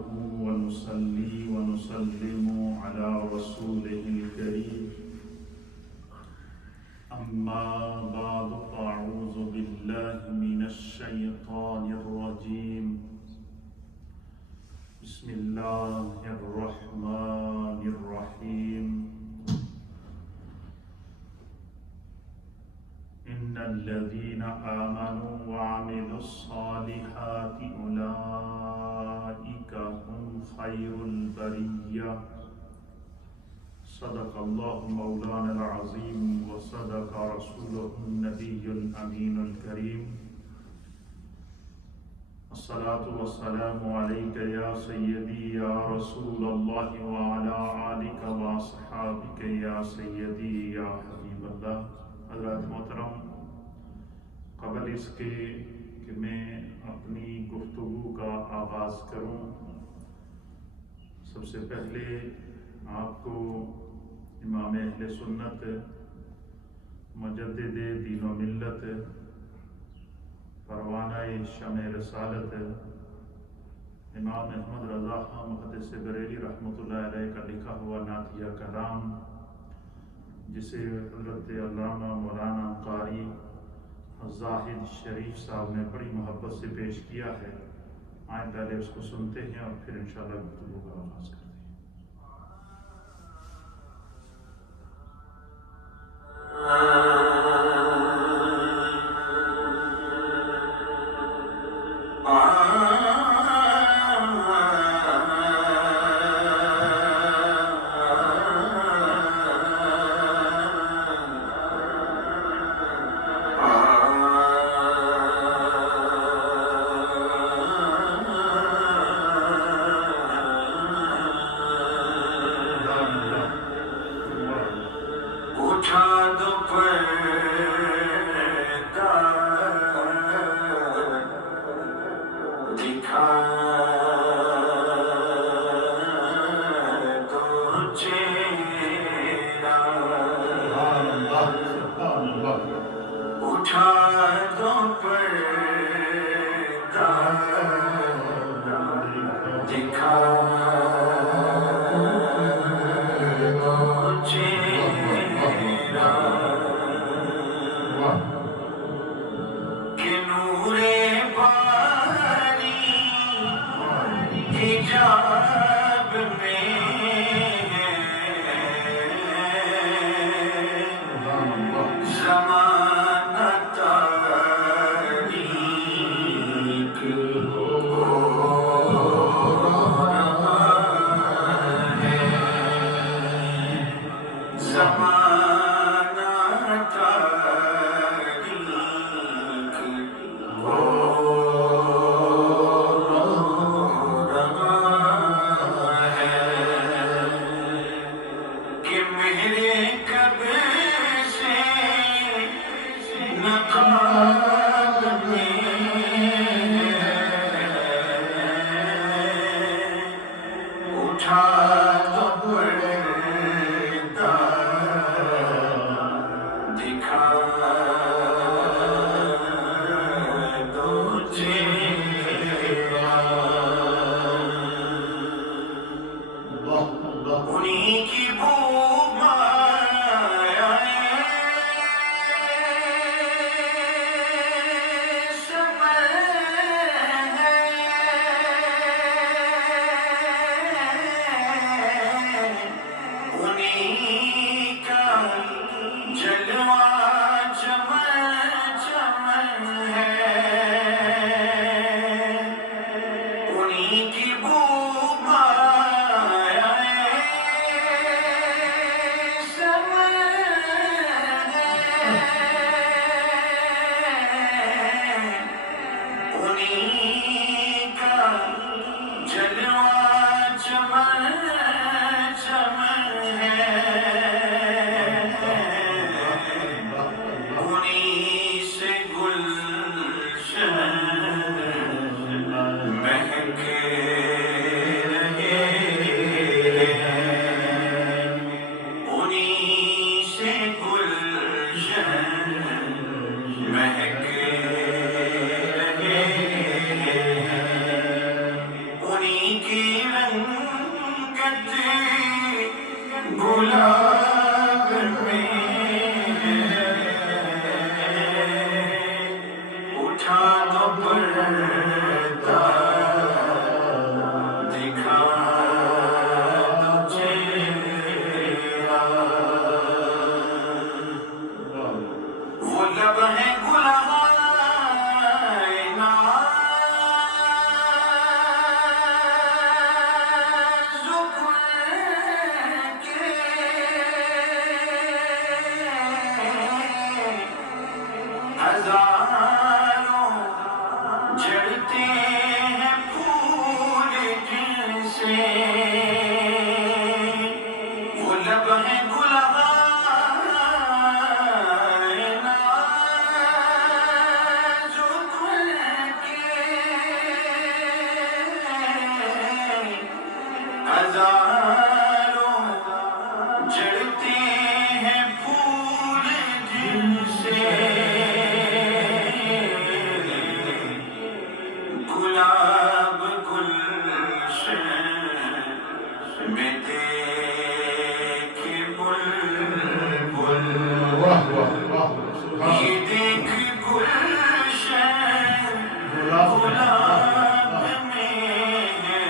نحمده ونصلي ونسلم على رسوله الكريم أما بعد فأعوذ بالله من الشيطان الرجيم بسم الله الرحمن الرحيم إن الذين آمنوا وعملوا الصالحات أولئك هم خير البرية صدق الله مولانا العظيم وصدق رسوله النبي الأمين الكريم الصلاة والسلام عليك يا سيدي يا رسول الله وعلى آلك وأصحابك يا سيدي يا حبيب الله. حضرات محترم، قبل اس کے کہ میں اپنی گفتگو کا آغاز کروں، سب سے پہلے آپ کو امام اہل سنت، مجدد دین و ملت، پروانہ شمع رسالت امام احمد رضا خان محدث بریلی رحمۃ اللہ علیہ کا لکھا ہوا نعتیہ کلام، جسے حضرت علامہ مولانا قاری زاہد شریف صاحب نے بڑی محبت سے پیش کیا ہے، آئیں پہلے اس کو سنتے ہیں اور پھر انشاءاللہ گفتگو کا آغاز کرتے ہیں. لب ہیں گلہائے نازک کے ہزاروں جڑتے ہیں پھول جن سے وہ لب ہیں گلہائے نازک کے ہزاروں جڑتے ہیں پھول جن سے گلاب گلشن میں دیکھ بلبل یہ دیکھ گلشن گلاب میں ہے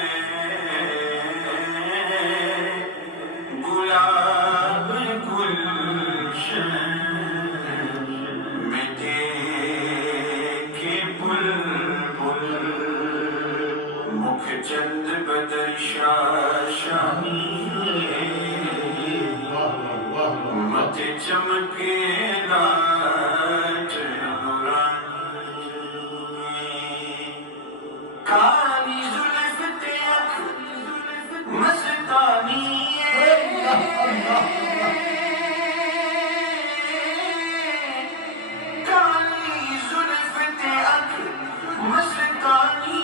گلاب گلشن میں دیکھ بلبل مکھ چند بدر شاشانی مت چمکے لاٹ نورانی کالی زلف تیک مستانی کالی زلف تیک مستانی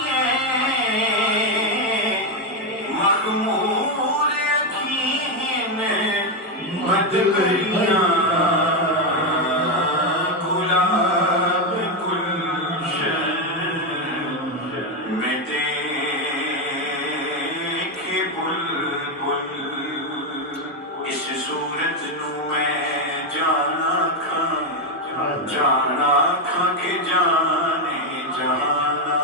مخمور یقین مدبریاں گلاب گلشن میں دیکھ بلبل اس صورت نو میں جانا کھا کے جانے جانا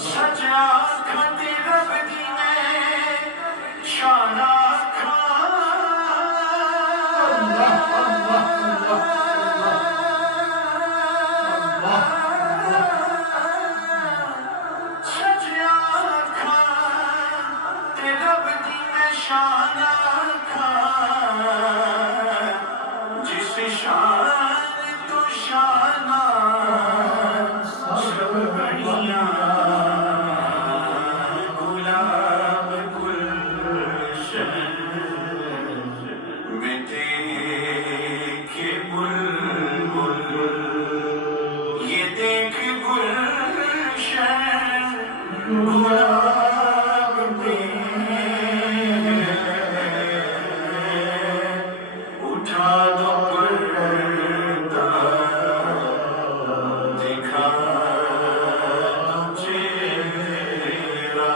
سچ آنکھا تیرا بدی میں شانا کھا سچ آنکھا تیرا بدی میں شانا کھا جس شان تو شانہ سب بڑیاں گلاب گلشن میں دیکھ بلبل یہ دیکھ گلشن گلاب میں اٹھا دو پردہ دکھا دو چہرہ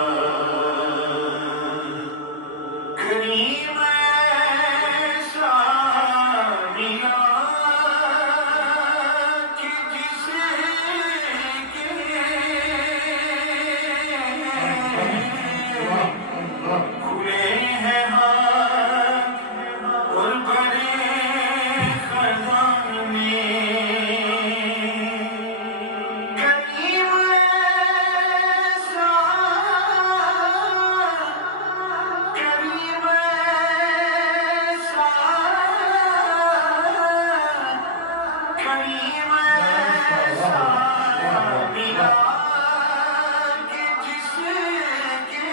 کریم ایسا ملا کہ جسے کے کھلے ہیں ہاتھ اور بڑے خزانے کریم ایسا کریم ایسا کریم ایسا ملا کہ جس کے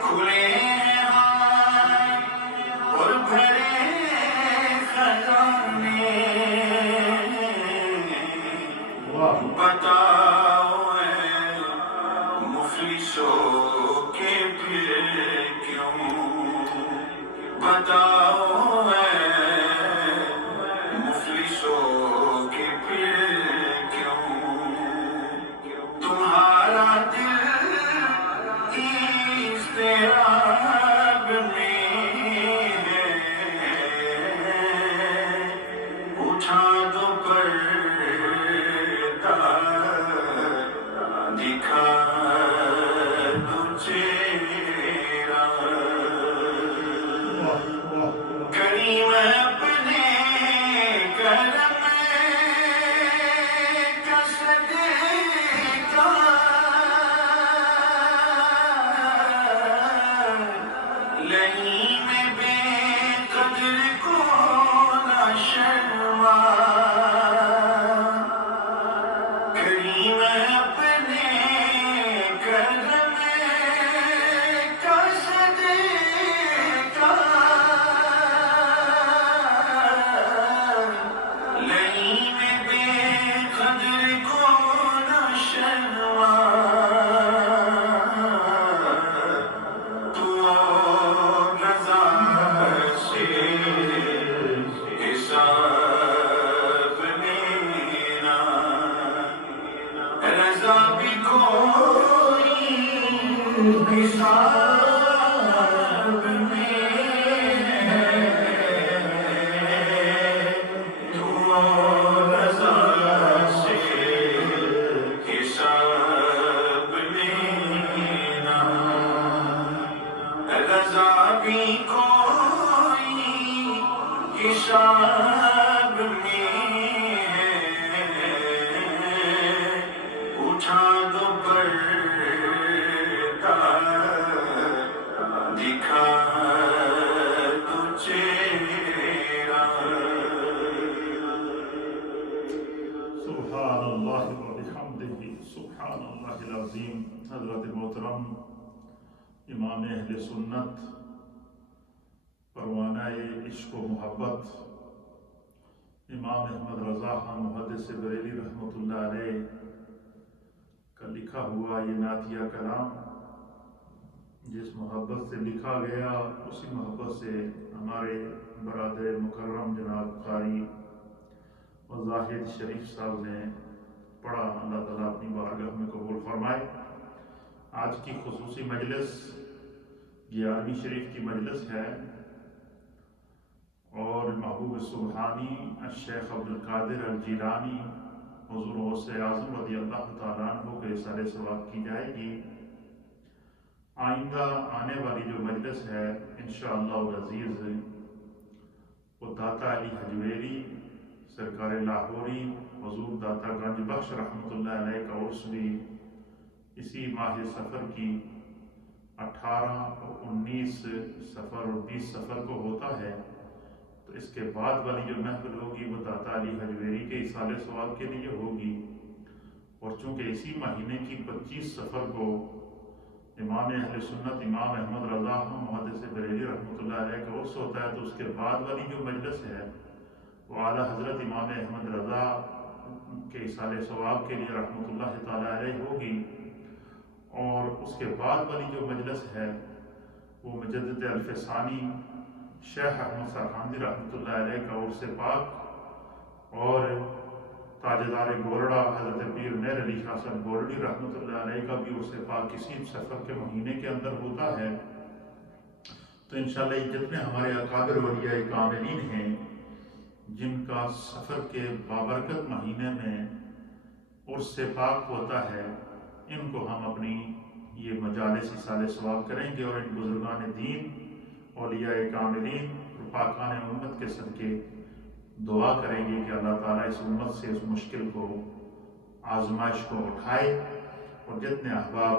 کھلے ہاتھ اور بھرے خزانے بتاؤ اے مفلسوں کے پھر کیوں بتاؤ اے مفلسوں کے پھر کیوں تمہارا دل اضطراب میں ہے اٹھا دو پردہ دکھا دو چہرہ کریم اپنے کرم کا صدقہ لئیم بے قدر کو نہ شرما کریم اپنے کرم کا صدقہ لئیم بے قدر کو نہ شرما تو رضا سے حساب لینا رضا بھی کوئی حساب میں تو رضا سے حساب لینا رضا بھی کوئی حساب میں اٹھا دو پردہ دکھا دو چہرہ سبحان اللہ و بحمدہ سبحان اللہ العظیم۔ حضرت محترم امام اہل سنت پروانہ عشق و محبت امام احمد رضا خان محدث بریلی رحمۃ اللہ علیہ کا لکھا ہوا یہ نعتیہ کلام جس محبت سے لکھا گیا اسی محبت سے ہمارے برادر مکرم جناب قاری وزاہد شریف صاحب نے پڑھا۔ اللہ تعالیٰ اپنی بارگاہ میں قبول فرمائے۔ آج کی خصوصی مجلس 11ویں شریف کی مجلس ہے اور محبوب سبحانی الشیخ عبدالقادر الجیلانی حضور غوث اعظم رضی اللہ تعالیٰ عنہ کے اثار ثواب کی جائے گی۔ آئندہ آنے والی جو مجلس ہے انشاءاللہ العزیز وہ داتا علی حجویری سرکار لاہوری حضور داتا گنج بخش رحمۃ اللہ علیہ کا عرس بھی اسی ماہ سفر کی 18 اور 19 سفر اور 20 سفر کو ہوتا ہے، تو اس کے بعد والی جو محفل ہوگی وہ داتا علی حجویری کے اصالِ ثواب کے لیے ہوگی۔ اور چونکہ اسی مہینے کی 25 سفر کو امام اہل سنت امام احمد رضا خان محدث بریلی رحمۃ اللہ علیہ کا عرس ہوتا ہے، تو اس کے بعد والی جو مجلس ہے وہ اعلیٰ حضرت امام احمد رضا کے اصالِ ثواب کے لیے رحمۃ اللہ تعالیٰ علیہ ہوگی۔ اور اس کے بعد والی جو مجلس ہے وہ مجدد الفسانی شیخ احمد سرخاندی رحمۃ اللہ علیہ کا عرس پاک اور تاجدار گورڑا حضرت پیر میر علی شاہ صاحب گورڑی رحمۃ اللہ علیہ کا بھی عرس پاک کسی سفر کے مہینے کے اندر ہوتا ہے۔ تو انشاءاللہ یہ جتنے ہمارے اکابر اولیاء کاملین ہیں جن کا سفر کے بابرکت مہینے میں عرس پاک ہوتا ہے، ان کو ہم اپنی یہ مجالس اصالِ ثواب کریں گے اور ان بزرگان دین اولیاء کاملین پاکان امت کے صدقے دعا کریں گے کہ اللہ تعالیٰ اس امت سے اس مشکل کو آزمائش کو اٹھائے۔ اور جتنے احباب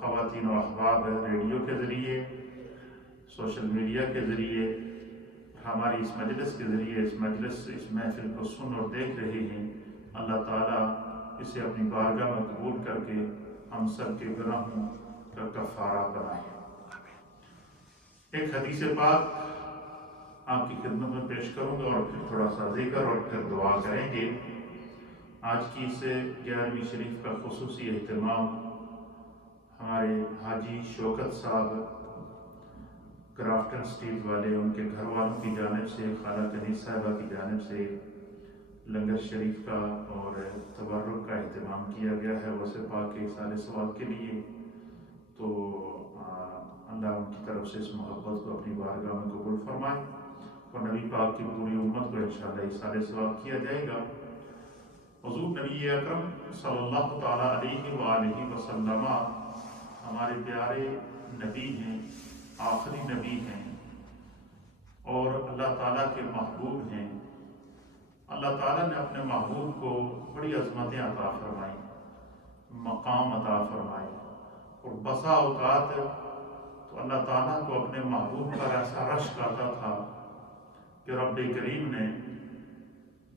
خواتین و احباب ریڈیو کے ذریعے سوشل میڈیا کے ذریعے ہماری اس مجلس کے ذریعے اس محفل کو سن اور دیکھ رہے ہیں، اللہ تعالیٰ اسے اپنی بارگاہ میں قبول کر کے ہم سب کے گناہوں کا کفارہ بنائے۔ ایک حدیث پاک آپ کی خدمت میں پیش کروں گا اور پھر تھوڑا سا ذکر اور پھر دعا کریں گے۔ آج کی اس 11ویں شریف کا خصوصی اہتمام ہمارے حاجی شوکت صاحب کرافٹن اسٹریٹ والے ان کے گھر والوں کی جانب سے، خالہ کنیز صاحبہ کی جانب سے لنگر شریف کا اور تبرک کا اہتمام کیا گیا ہے غوث پاک کے اصالِ ثواب کے لیے۔ تو اللہ ان کی طرف سے اس محبت کو اپنی بارگاہ میں قبول فرمائے اور نبی پاک کی پوری امت کو انشاءاللہ اصالِ ثواب کیا جائے گا۔ حضور نبی اکرم صلی اللہ تعالیٰ علیہ وآلہ وسلم ہمارے پیارے نبی ہیں، آخری نبی ہیں، اور اللہ اللہ تعالیٰ کے محبوب ہیں، اللہ تعالیٰ نے اپنے محبوب کو بڑی عظمتیں عطا فرمائیں، مقام عطا فرمائے، اور بسا اوقات تو اللہ تعالیٰ کو اپنے محبوب پر ایسا رشک آتا تھا کہ رب کریم نے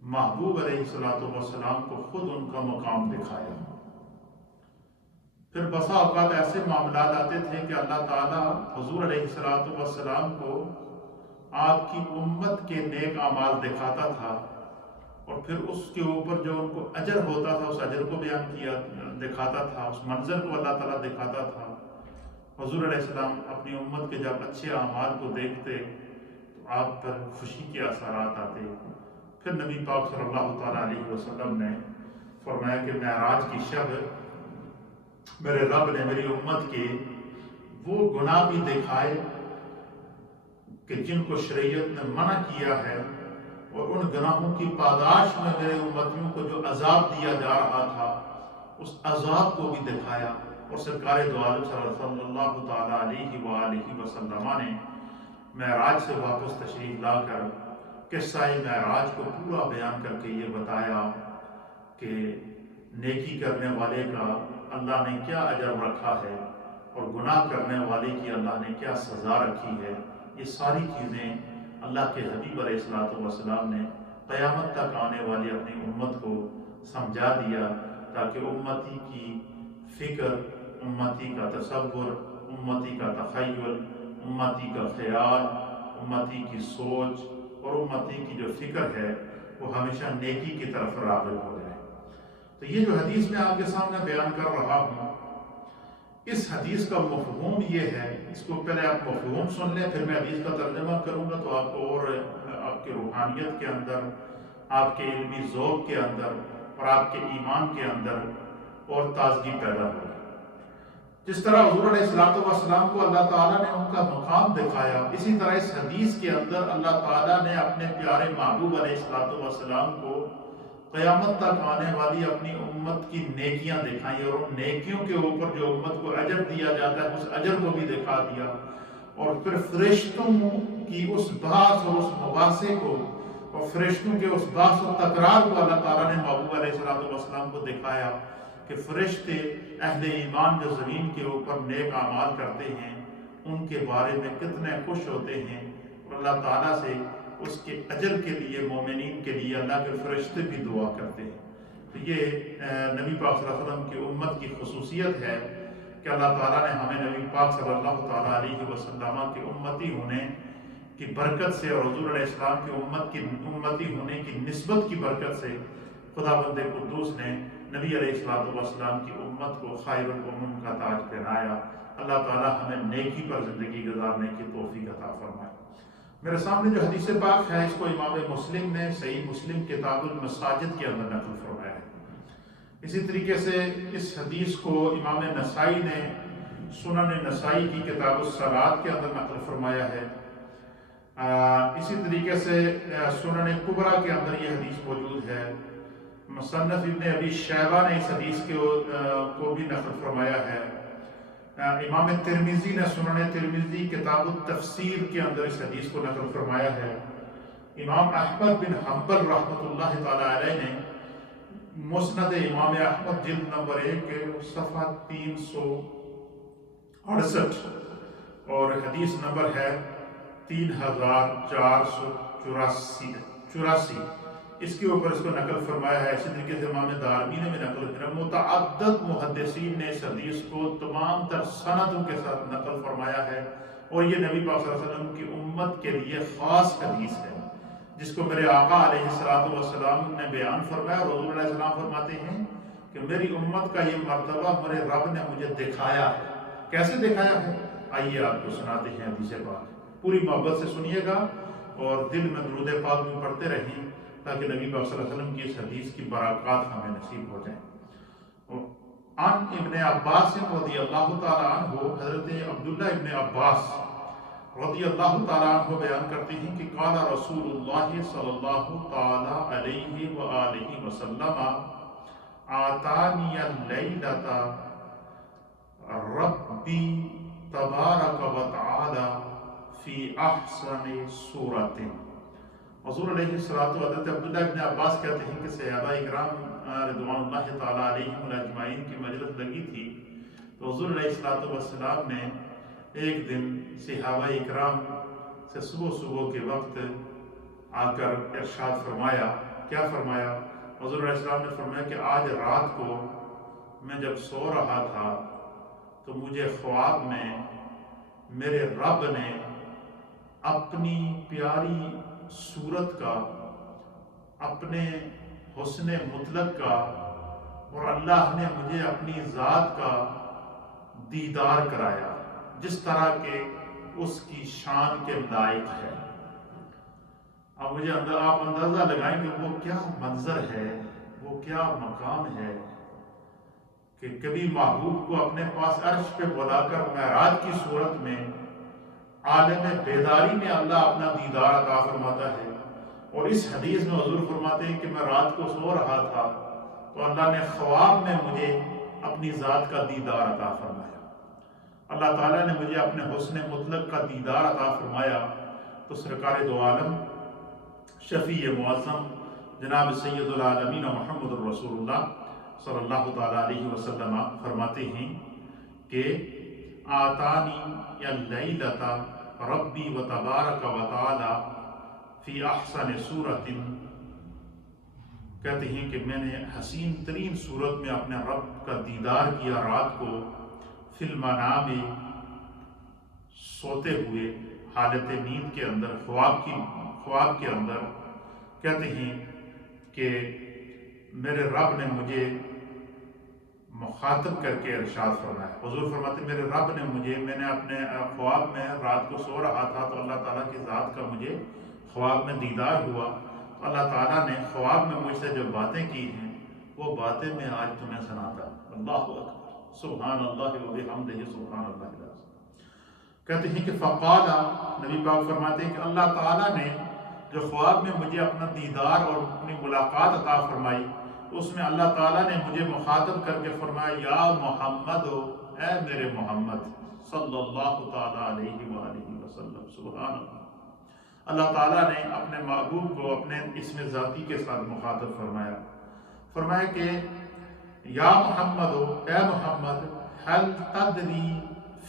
محبوب علیہ السلام کو خود ان کا مقام دکھایا۔ پھر بسا اوقات ایسے معاملات آتے تھے کہ اللہ تعالیٰ حضور علیہ السلام کو آپ کی امت کے نیک اعمال دکھاتا تھا، اور پھر اس کے اوپر جو ان کو اجر ہوتا تھا اس اجر کو بیان کیا دکھاتا تھا، اس منظر کو اللہ تعالیٰ دکھاتا تھا۔ حضور علیہ السلام اپنی امت کے جب اچھے اعمال کو دیکھتے تو آپ پر خوشی کے اثرات آتے۔ پھر نبی پاک صلی اللہ تعالیٰ علیہ وسلم نے فرمایا کہ معراج کی شب میرے رب نے میری امت کے وہ گناہ بھی دکھائے کہ جن کو شریعت نے منع کیا ہے، اور ان گناہوں کی پاداش میں میرے امتیوں کو جو عذاب دیا جا رہا تھا اس عذاب کو بھی دکھایا۔ اور سرکار دو عالم صلی اللہ تعالیٰ علیہ وآلہ وسلم نے معراج سے واپس تشریف لا کر قصہ معراج کو پورا بیان کر کے یہ بتایا کہ نیکی کرنے والے کا اللہ نے کیا اجر رکھا ہے اور گناہ کرنے والے کی اللہ نے کیا سزا رکھی ہے۔ یہ ساری چیزیں اللہ کے حبیب علیہ السلام نے قیامت تک آنے والی اپنی امت کو سمجھا دیا، تاکہ امتی کی فکر، امتی کا تصور، امتی کا تخیل، امتی کا خیال، امتی کی سوچ اور امتی کی جو فکر ہے وہ ہمیشہ نیکی کی طرف راغب ہو جائے۔ تو یہ جو حدیث میں آپ کے سامنے بیان کر رہا ہوں، اس حدیث کا مفہوم یہ ہے، اس کو پہلے آپ مفہوم سن لیں، پھر میں حدیث کا ترجمہ کروں گا تو آپ کو اور آپ کے روحانیت کے اندر، آپ کے علمی ذوق کے اندر اور آپ کے ایمان کے اندر اور تازگی پیدا ہوگی۔ جس طرح حضور علیہ السلام کو اللہ تعالیٰ نے ان کا مقام دکھایا، اسی طرح اس حدیث کے اندر اللہ تعالیٰ نے اپنے پیارے محبوب علیہ السلام کو قیامت تک آنے والی اپنی امت کی نیکیاں دکھائیں، اور ان نیکیوں کے اوپر جو امت کو اجر دیا جاتا ہے اس اجر کو بھی دکھا دیا، اور پھر فرشتوں کی اس بحث اور اس مباحثے کو اور فرشتوں کے اس بحث و تکرار کو اللہ تعالیٰ نے محبوب علیہ السلام کو دکھایا کہ فرشتے اہل ایمان جو زمین کے اوپر نیک اعمال کرتے ہیں ان کے بارے میں کتنے خوش ہوتے ہیں، اور اللہ تعالیٰ سے اس کے اجر کے لیے، مومنین کے لیے اللہ کے فرشتے بھی دعا کرتے ہیں۔ تو یہ نبی پاک صلی اللہ علیہ وسلم کی امت کی خصوصیت ہے کہ اللہ تعالیٰ نے ہمیں نبی پاک صلی اللہ تعالیٰ علیہ وسلم کے امتی ہونے کی برکت سے اور حضور علیہ السلام کی امتی ہونے کی نسبت کی برکت سے خداوند قدوس نے نبی علیہ السلام کی امت کو خیر الامم کا تاج پہنایا۔ اللہ تعالیٰ ہمیں نیکی پر زندگی گزارنے کی توفیق عطا فرمائے۔ میرے سامنے جو حدیث پاک ہے اس کو امام مسلم نے صحیح مسلم کتاب المساجد کے اندر نقل فرمایا ہے۔ اسی طریقے سے اس حدیث کو امام نسائی نے سنن نسائی کی کتاب الصلاۃ کے اندر نقل فرمایا ہے۔ اسی طریقے سے سنن کبریٰ کے اندر یہ حدیث موجود ہے۔ مصنف ابن ابی شیبہ نے اس حدیث کو بھی نقل فرمایا ہے۔ امام ترمذی نے سنن ترمذی کتاب التفسیر کے اندر اس حدیث کو نقل فرمایا ہے۔ امام احمد بن حنبل رحمۃ اللہ تعالی علیہ نے مسند امام احمد جلد نمبر 1 صفحہ 368 اور حدیث نمبر ہے 3484 اس کے اوپر اس کو نقل فرمایا ہے۔ اسی طریقے سے امام دارمی نے بھی نقل فرمایا۔ متعدد محدثین نے اس حدیث کو تمام تر سندوں کے ساتھ نقل فرمایا ہے، اور یہ نبی پاک صلی اللہ علیہ وسلم کی امت کے لیے خاص حدیث ہے، جس کو میرے آقا علیہ السلام نے بیان فرمایا، اور حضور علیہ السلام فرماتے ہیں کہ میری امت کا یہ مرتبہ میرے رب نے مجھے دکھایا ہے۔ کیسے دکھایا ہے؟ آئیے آپ کو سناتے ہیں حدیث پاک، پوری محبت سے سنیے گا اور دل میں درود پاک بھی پڑھتے رہیں تاکہ نبی پاک صلی اللہ علیہ وسلم کی اس حدیث کی برکات ہمیں نصیب ہو جائیں۔ عن ابن عباس رضی اللہ تعالی عنہ، حضرت عبداللہ ابن عباس رضی اللہ تعالی عنہ بیان کرتے ہیں کہ قال رسول اللہ صلی اللہ تعالی علیہ وآلہ وسلم آتانی اللیلۃ ربی تبارک و تعالی فی احسن صورت حضور علیہ الصلوۃ حضرت عبداللہ ابن عباس کہتے ہیں کہ صحابہ اکرام رضوان اللہ تعالیٰ علیہم اجمعین کی مجلس لگی تھی، تو حضور علیہ الصلوۃ والسلام نے ایک دن صحابہ اکرام سے صبح کے وقت آ کر ارشاد فرمایا. کیا فرمایا؟ حضور علیہ السلام نے فرمایا کہ آج رات کو میں جب سو رہا تھا تو مجھے خواب میں میرے رب نے اپنی پیاری صورت کا، اپنے حسن مطلق کا، اور اللہ نے مجھے اپنی ذات کا دیدار کرایا جس طرح کہ اس کی شان کے لائق ہے. اب مجھے آپ اندازہ لگائیں کہ وہ کیا منظر ہے، وہ کیا مقام ہے کہ کبھی محبوب کو اپنے پاس عرش پہ بلا کر معراج کی صورت میں عالم بیداری میں اللہ اپنا دیدار عطا فرماتا ہے. اور اس حدیث میں حضور فرماتے ہیں کہ میں رات کو سو رہا تھا تو اللہ نے خواب میں مجھے اپنی ذات کا دیدار عطا فرمایا. اللہ تعالیٰ نے مجھے اپنے حسن مطلق کا دیدار عطا فرمایا. تو سرکار دو عالم شفیع معظم جناب سید العالمین محمد الرسول اللہ صلی اللہ تعالیٰ علیہ وسلم فرماتے ہیں کہ آتانی اللیلۃ ربی و تبارک و تعالی فی احسن صورت، کہتے ہیں کہ میں نے حسین ترین صورت میں اپنے رب کا دیدار کیا رات کو، فی المنام سوتے ہوئے، حالت نیند کے اندر، خواب کے اندر. کہتے ہیں کہ میرے رب نے مجھے مخاطب کر کے ارشاد فرمایا. حضور فرماتے میرے رب نے میں نے اپنے خواب میں رات کو سو رہا تھا تو اللہ تعالیٰ کی ذات کا مجھے خواب میں دیدار ہوا. اللہ تعالیٰ نے خواب میں مجھ سے جو باتیں کی ہیں وہ باتیں میں آج تمہیں سناتا. اللہ اکبر، سبحان اللہ و بحمدہ، سبحان اللہ العظیم. کہتے ہیں کہ فقال، نبی پاک فرماتے ہیں کہ اللہ تعالیٰ نے جو خواب میں مجھے اپنا دیدار اور اپنی ملاقات عطا فرمائی، اس میں اللہ تعالیٰ نے مجھے مخاطب کر کے فرمایا یا محمد، اے میرے محمد صلی اللہ تعالیٰ علیہ وآلہ وسلم. سبحان اللہ. اللہ تعالیٰ نے اپنے محبوب کو اپنے اسم ذاتی کے ساتھ مخاطب فرمایا کہ یا محمد، اے محمد، هل تدری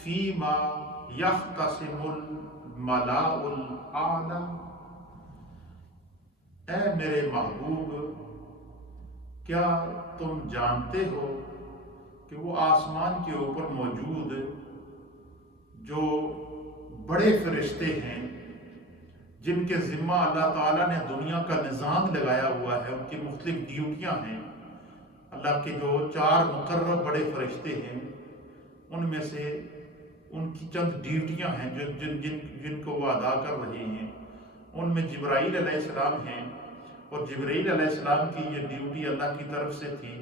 فیما یختصم الملاء الاعلی، اے میرے محبوب کیا تم جانتے ہو کہ وہ آسمان کے اوپر موجود جو بڑے فرشتے ہیں جن کے ذمہ اللہ تعالیٰ نے دنیا کا نظام لگایا ہوا ہے، ان کی مختلف ڈیوٹیاں ہیں. اللہ کے جو 4 مقرر بڑے فرشتے ہیں ان میں سے ان کی چند ڈیوٹیاں ہیں جن کو وہ ادا کر رہے ہیں. ان میں جبرائیل علیہ السلام ہیں، اور جبرائیل علیہ السلام کی یہ ڈیوٹی اللہ کی طرف سے تھی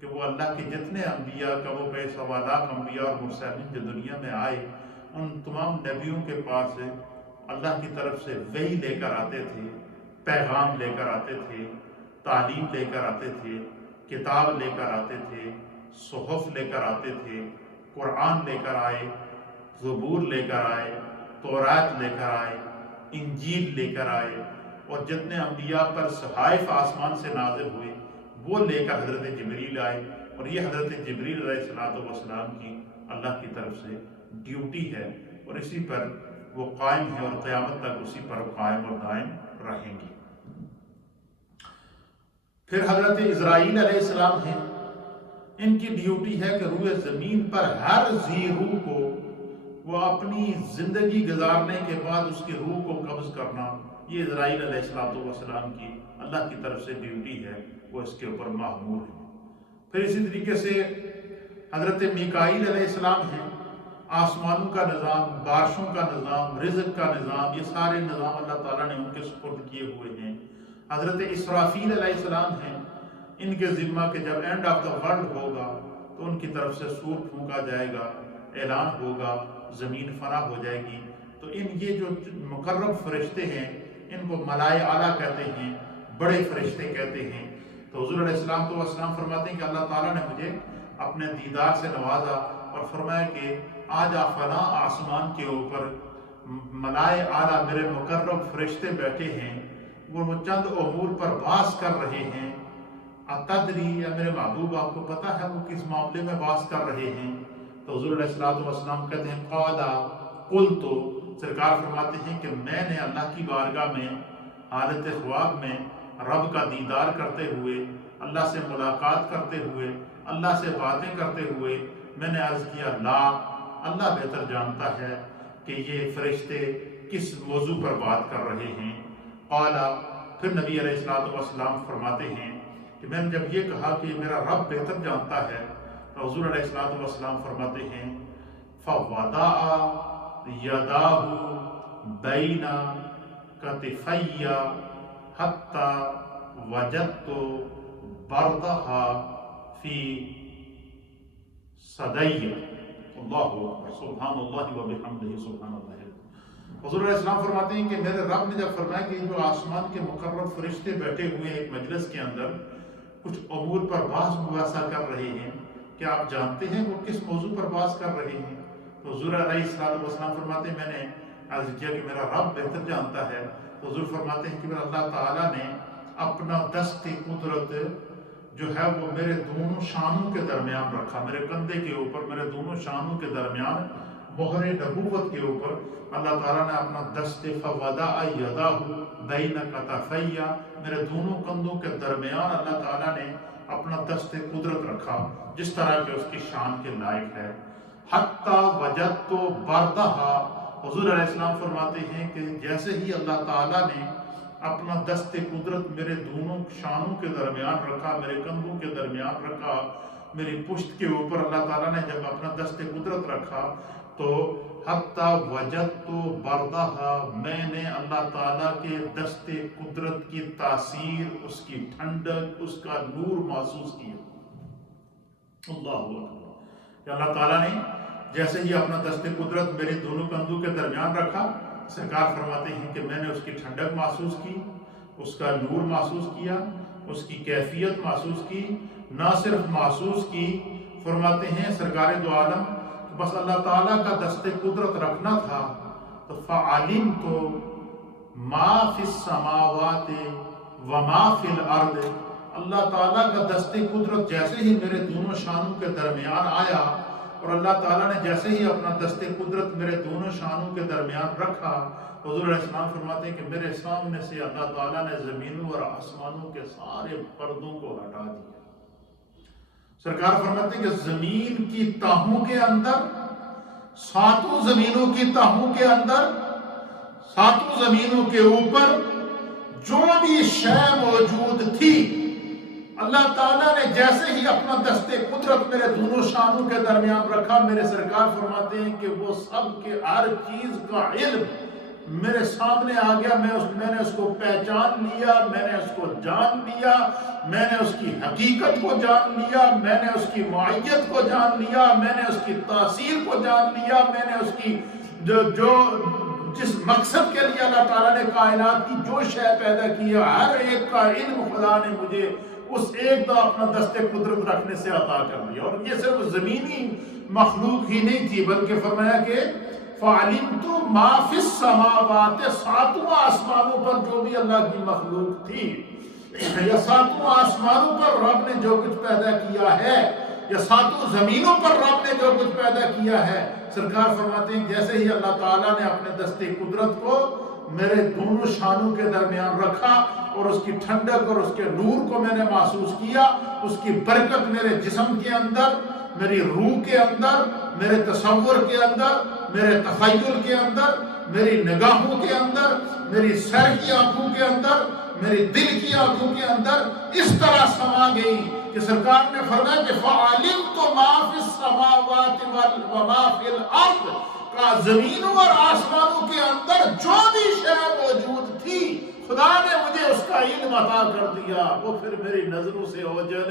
کہ وہ اللہ کے جتنے انبیاء، کم و بیش 1.25 لاکھ انبیاء اور مرسلین جو دنیا میں آئے، ان تمام نبیوں کے پاس اللہ کی طرف سے وحی لے کر آتے تھے، پیغام لے کر آتے تھے، تعلیم لے کر آتے تھے، کتاب لے کر آتے تھے، صحف لے کر آتے تھے، قرآن لے کر آئے، زبور لے کر آئے، تورات لے کر آئے، انجیل لے کر آئے، اور جتنے انبیاء پر صحائف آسمان سے نازل ہوئے وہ لے کر حضرت جبریل آئے. اور یہ حضرت جبریل علیہ السلام کی اللہ کی طرف سے ڈیوٹی ہے، اور اسی پر وہ قائم ہے اور قیامت تک اسی پر قائم اور دائم رہیں گی. پھر حضرت اسرائیل علیہ السلام ہیں، ان کی ڈیوٹی ہے کہ روئے زمین پر ہر ذی روح کو وہ اپنی زندگی گزارنے کے بعد اس کی روح کو قبض کرنا، یہ اسرائیل علیہ السلام کی اللہ کی طرف سے ڈیوٹی ہے، وہ اس کے اوپر مأمور ہے. پھر اسی طریقے سے حضرت میکائیل علیہ السلام ہیں، آسمانوں کا نظام، بارشوں کا نظام، رزق کا نظام، یہ سارے نظام اللہ تعالیٰ نے ان کے سپرد کیے ہوئے ہیں. حضرت اسرافیل علیہ السلام ہیں، ان کے ذمہ کہ جب اینڈ آف دا ورلڈ ہوگا تو ان کی طرف سے سور پھونکا جائے گا، اعلان ہوگا، زمین فنا ہو جائے گی. تو یہ جو مقرب فرشتے ہیں ان کو ملائے اعلیٰ کہتے ہیں، بڑے فرشتے کہتے ہیں. تو حضور علیہ السلام فرماتے ہیں کہ اللہ تعالیٰ نے مجھے اپنے دیدار سے نوازا اور فرمایا کہ آج فلاں آسمان کے اوپر ملائے اعلیٰ میرے مقرب فرشتے بیٹھے ہیں، وہ چند امور پر بحث کر رہے ہیں. اتدری، یا میرے محبوب آپ کو پتہ ہے وہ کس معاملے میں بحث کر رہے ہیں؟ تو حضور علیہ السلام کہتے ہیں قال قلت، سرکار فرماتے ہیں کہ میں نے اللہ کی بارگاہ میں حالت خواب میں رب کا دیدار کرتے ہوئے، اللہ سے ملاقات کرتے ہوئے، اللہ سے باتیں کرتے ہوئے میں نے عرض کیا لا، اللہ بہتر جانتا ہے کہ یہ فرشتے کس موضوع پر بات کر رہے ہیں. قال، پھر نبی علیہ السلام فرماتے ہیں کہ میں نے جب یہ کہا کہ میرا رب بہتر جانتا ہے، تو حضور علیہ السلام فرماتے ہیں فَوَضَعَ يَدَاهُ بَيْنَ كَتِفَيَّ حَتَّى وَجَدْتُ بَرْدَهَا فِي صَدَيَّ. اللہ اکبر، سبحان اللہ وبحمدہ، سبحان اللہ. حضور علیہ السلام فرماتے ہیں کہ میرے رب نے جب فرمایا کہ جو آسمان کے مقرب فرشتے بیٹھے ہوئے ایک مجلس کے اندر کچھ امور پر بحث مباحثہ کر رہے ہیں، کیا آپ جانتے ہیں وہ کس موضوع پر بحث کر رہے ہیں؟ تو حضور علیہ السلام فرماتے ہیں میں نے عرض کیا کہ میرا رب بہتر جانتا ہے. تو حضور فرماتے ہیں کہ اللہ تعالیٰ نے اپنا دست قدرت جو ہے وہ میرے دونوں شانوں کے درمیان رکھا، میرے کندھے کے اوپر، میرے دونوں شانوں کے درمیان، مہر نبوت کے اوپر اللہ تعالیٰ نے اپنا دست فوضع یداہ بین کتفی، میرے دونوں کندھوں کے درمیان اللہ تعالیٰ نے اپنا دست قدرت رکھا جس طرح کہ اس کی شان کے لائق ہے. حتی وجدت بردہا، حضور علیہ السلام فرماتے ہیں کہ جیسے ہی اللہ تعالیٰ نے اپنا دست قدرت میرے دونوں شانوں کے درمیان رکھا، میرے کندھوں کے درمیان رکھا، میری پشت کے اوپر اللہ تعالیٰ نے جب اپنا دست قدرت رکھا تو حتی وجدت بردہا، میں نے اللہ تعالیٰ کے دست قدرت کی تاثیر، اس کی ٹھنڈک، اس کا نور محسوس کیا. اللہ اکبر، کہ اللہ تعالیٰ نے جیسے ہی اپنا دست قدرت میرے دونوں کندھوں کے درمیان رکھا، سرکار فرماتے ہیں کہ میں نے اس کی ٹھنڈک محسوس کی، اس کا نور محسوس کیا، اس کی کیفیت محسوس کی. نہ صرف محسوس کی، فرماتے ہیں سرکار دو عالم کہ بس اللہ تعالیٰ کا دست قدرت رکھنا تھا تو فَعَلِمْتُ مَا فِي السَّمَاوَاتِ وَمَا فِي الْأَرْضِ. اللہ تعالیٰ کا دست قدرت جیسے ہی میرے دونوں شانوں کے درمیان آیا اور اللہ تعالیٰ نے جیسے ہی اپنا دست قدرت میرے دونوں شانوں کے درمیان رکھا، حضور علیہ السلام فرماتے ہیں کہ میرے سامنے سے اللہ تعالیٰ نے زمینوں اور آسمانوں کے سارے پردوں کو ہٹا دیا. سرکار فرماتے ہیں کہ زمین کی تہوں کے اندر، ساتوں زمینوں کی تہوں کے اندر، ساتوں زمینوں کے اوپر جو بھی شے موجود تھی، اللہ تعالیٰ نے جیسے ہی اپنا دست قدرت میرے دونوں شانوں کے درمیان رکھا، میرے سرکار فرماتے ہیں کہ وہ سب کے ہر چیز کا علم میرے سامنے آ گیا. میں نے اس کو پہچان لیا، میں نے اس کو جان لیا، میں نے اس کی حقیقت کو جان لیا، میں نے اس کی معیت کو جان لیا، میں نے اس کی تاثیر کو جان لیا، میں نے اس کی جس مقصد کے لیے اللہ تعالیٰ نے کائنات کی جو شے پیدا کی ہے، ہر ایک کا علم خدا نے مجھے اس ایک دو اپنا دست قدرت رکھنے سے عطا کر دیا. اور یہ صرف زمینی مخلوق ہی نہیں تھی، بلکہ فرمایا کہ فَعَلِمْتُ مَا فِي السَّمَاوَاتِ، ساتوں آسمانوں پر جو بھی اللہ کی مخلوق تھی، یا ساتوں آسمانوں پر رب نے جو کچھ پیدا کیا ہے، یا ساتوں زمینوں پر رب نے جو کچھ پیدا کیا ہے، سرکار فرماتے ہیں جیسے ہی اللہ تعالیٰ نے اپنے دست قدرت کو میرے دونوں شانوں کے درمیان رکھا اور اس کی ٹھنڈک اور اس کے نور کو میں نے محسوس کیا، اس کی برکت میرے جسم کے اندر، میری روح کے اندر، میرے تصور کے اندر، میرے تخیل کے اندر، میری نگاہوں کے اندر، میری سر کی آنکھوں کے اندر، میری دل کی آنکھوں کے اندر اس طرح سما گئی کہ سرکار نے فرمایا کہ فَعَلِمْتُ مَا فِي السَّمَاوَاتِ وَمَا فِي الْأَرْضِ، کا زمینوں اور آسمانوں کے اندر جو بھی شے موجود تھی خدا نے مجھے اس کا علم عطا کر دیا. وہ پھر میری نظروں سے اوجھل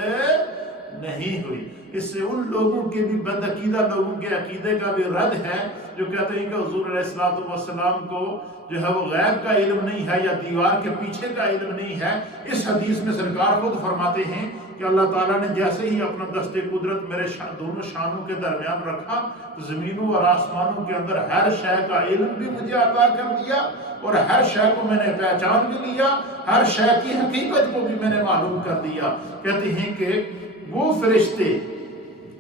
نہیں ہوئی۔ اس سے ان لوگوں کے بھی بد عقیدہ لوگوں کے عقیدے کا بھی رد ہے جو کہتے ہیں کہ حضور علیہ السلام کو جو ہے وہ غیب کا علم نہیں ہے یا دیوار کے پیچھے کا علم نہیں ہے۔ اس حدیث میں سرکار خود فرماتے ہیں کہ اللہ تعالیٰ نے جیسے ہی اپنا دست قدرت میرے دونوں شانوں کے درمیان رکھا تو زمینوں اور آسمانوں کے اندر ہر شے کا علم بھی مجھے عطا کر دیا اور ہر شے کو میں نے پہچان بھی لیا، ہر شے کی حقیقت کو بھی میں نے معلوم کر دیا۔ کہتے ہیں کہ وہ فرشتے،